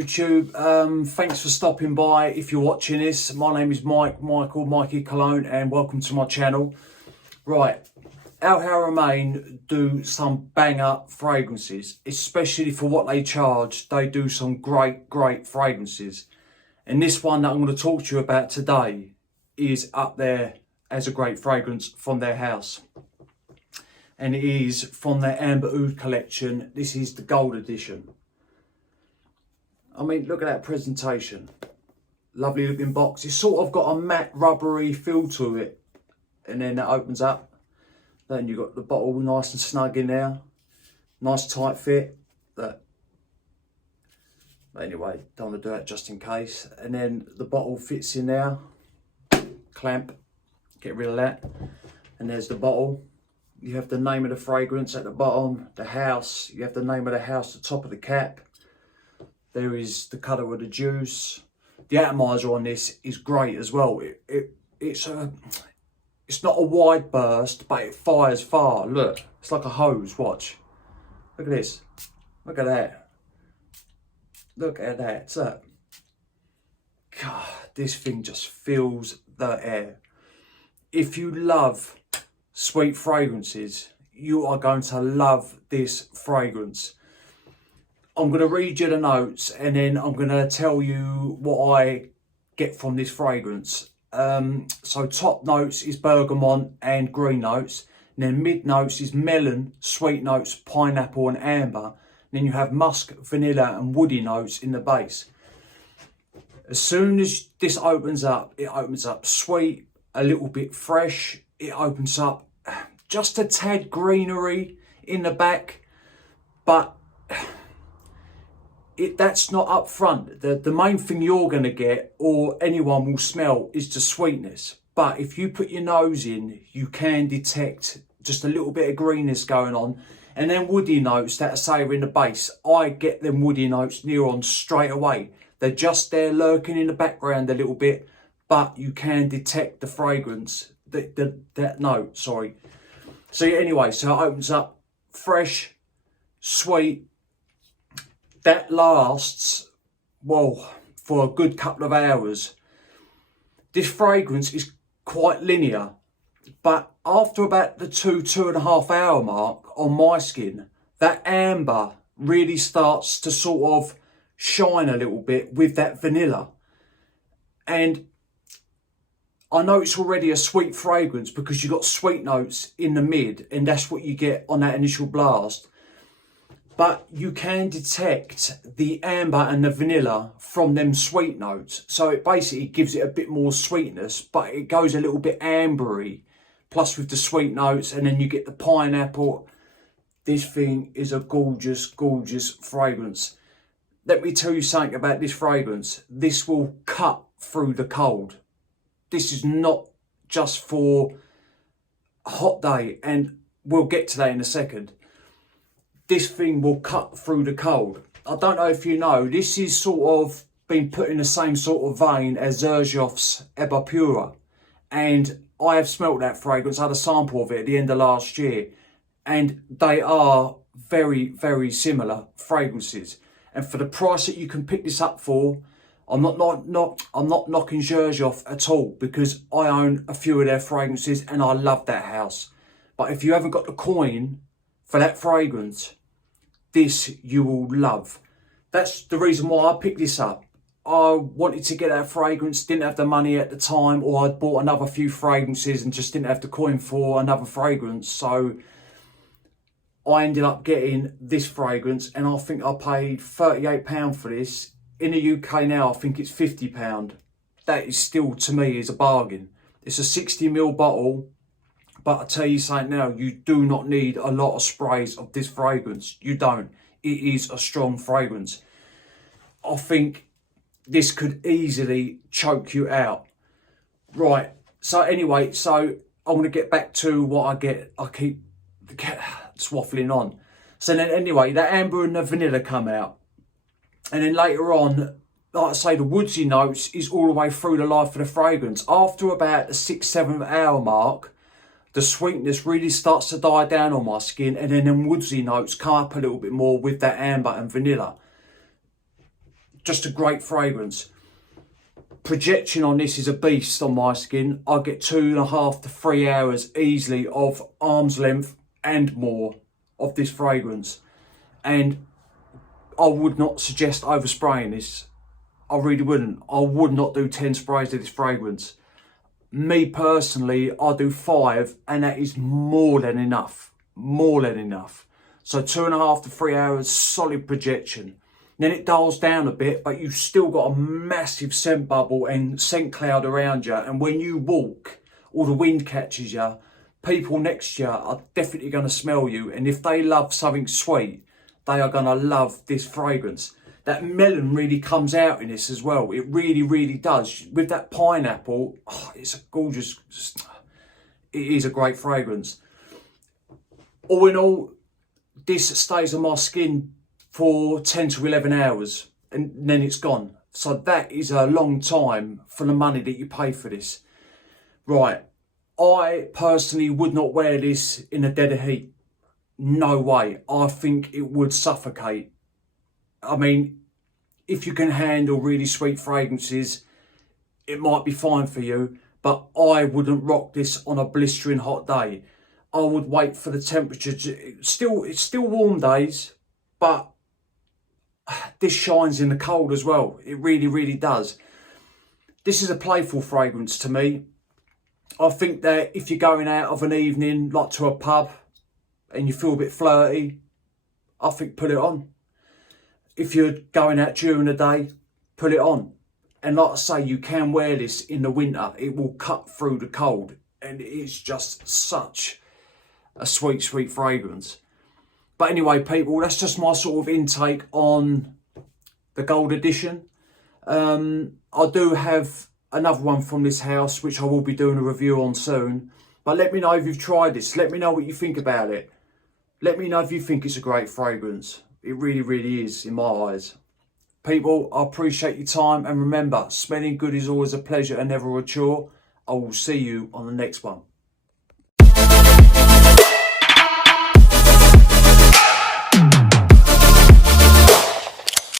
YouTube. Thanks for stopping by. If you're watching this, my name is Mikey Cologne, and welcome to my channel. Right, our Haramain do some banger fragrances, especially for what they charge. They do some great fragrances, and this one that I'm going to talk to you about today is up there as a great fragrance from their house, and it is from their Amber Oud collection. This is the gold edition. I mean, look at that presentation. Lovely looking box. It's sort of got a matte rubbery feel to it. And then that opens up. Then you've got the bottle nice and snug in there. Nice tight fit. But anyway, don't want to do that just in case. And then the bottle fits in there. Clamp. Get rid of that. And there's the bottle. You have the name of the fragrance at the bottom. The house. You have the name of the house at the top of the cap. There is the colour of the juice. The atomizer on this is great as well. It's not a wide burst, but it fires far. Look, it's like a hose. Watch. Look at this. Look at that. Look at that. So, God, this thing just fills the air. If you love sweet fragrances, you are going to love this fragrance. I'm going to read you the notes, and then I'm going to tell you what I get from this fragrance. So top notes is bergamot and green notes. And then mid notes is melon, sweet notes, pineapple and amber. And then you have musk, vanilla and woody notes in the base. As soon as this opens up, it opens up sweet, a little bit fresh. It opens up just a tad greenery in the back, but that's not up front. The main thing you're going to get, or anyone will smell, is the sweetness. But if you put your nose in, you can detect just a little bit of greenness going on. And then woody notes that are in the base. I get them woody notes near on straight away. They're just there lurking in the background a little bit, but you can detect the fragrance, that note, sorry. So anyway, so it opens up fresh, sweet. That lasts, well, for a good couple of hours. This fragrance is quite linear, but after about the 2.5 hour mark on my skin, that amber really starts to sort of shine a little bit with that vanilla. And I know it's already a sweet fragrance because you've got sweet notes in the mid, and that's what you get on that initial blast. But you can detect the amber and the vanilla from them sweet notes. So it basically gives it a bit more sweetness, but it goes a little bit ambery, plus with the sweet notes, and then you get the pineapple. This thing is a gorgeous fragrance. Let me tell you something about this fragrance. This will cut through the cold. This is not just for a hot day, and we'll get to that in a second. This thing will cut through the cold. I don't know if you know, this is sort of been put in the same sort of vein as Xerjoff's Erba Pura. And I have smelt that fragrance. I had a sample of it at the end of last year. And they are very similar fragrances. And for the price that you can pick this up for, I'm not knocking Xerjoff at all, because I own a few of their fragrances and I love that house. But if you haven't got the coin for that fragrance, this you will love. That's the reason why I picked this up. I wanted to get that fragrance, didn't have the money at the time, or I'd bought another few fragrances and just didn't have the coin for another fragrance. So I ended up getting this fragrance, and I think I paid £38 for this. In the UK now, I think it's £50. That is still, to me, is a bargain. It's a 60ml bottle. But I tell you something now, you do not need a lot of sprays of this fragrance. You don't. It is a strong fragrance. I think this could easily choke you out. Right. So anyway, so I'm going to get back to what I get. I keep waffling on. So then anyway, the amber and the vanilla come out. And then later on, like I say, the woodsy notes is all the way through the life of the fragrance. After about the 6-7 hour mark, the sweetness really starts to die down on my skin, and then the woodsy notes come up a little bit more with that amber and vanilla. just a great fragrance. Projection on this is a beast on my skin. I get 2.5 to 3 hours easily of arm's length and more of this fragrance. And I would not suggest overspraying this. I really wouldn't. I would not do 10 sprays of this fragrance. Me personally, I do 5, and that is more than enough. More than enough. So 2.5 to 3 hours, solid projection. Then it dials down a bit, but you've still got a massive scent bubble and scent cloud around you. And when you walk, or the wind catches you, people next to you are definitely going to smell you. And if they love something sweet, they are going to love this fragrance. That melon really comes out in this as well. It really, really does. With that pineapple, oh, it's a gorgeous, it is a great fragrance. All in all, this stays on my skin for 10 to 11 hours and then it's gone. So that is a long time for the money that you pay for this. Right, I personally would not wear this in a dead of heat. No way. I think it would suffocate. I mean, if you can handle really sweet fragrances, it might be fine for you, but I wouldn't rock this on a blistering hot day. I would wait for the temperature to, it's still warm days, but this shines in the cold as well. It really, really does. This is a playful fragrance to me. I think that if you're going out of an evening, like to a pub, and you feel a bit flirty, I think put it on. If you're going out during the day, put it on. And like I say, you can wear this in the winter. It will cut through the cold. And it's just such a sweet, sweet fragrance. But anyway, people, that's just my sort of intake on the gold edition. I do have another one from this house, which I will be doing a review on soon. But let me know if you've tried this. Let me know what you think about it. Let me know if you think it's a great fragrance. It really, really is in my eyes. People, I appreciate your time. And remember, smelling good is always a pleasure and never a chore. I will see you on the next one.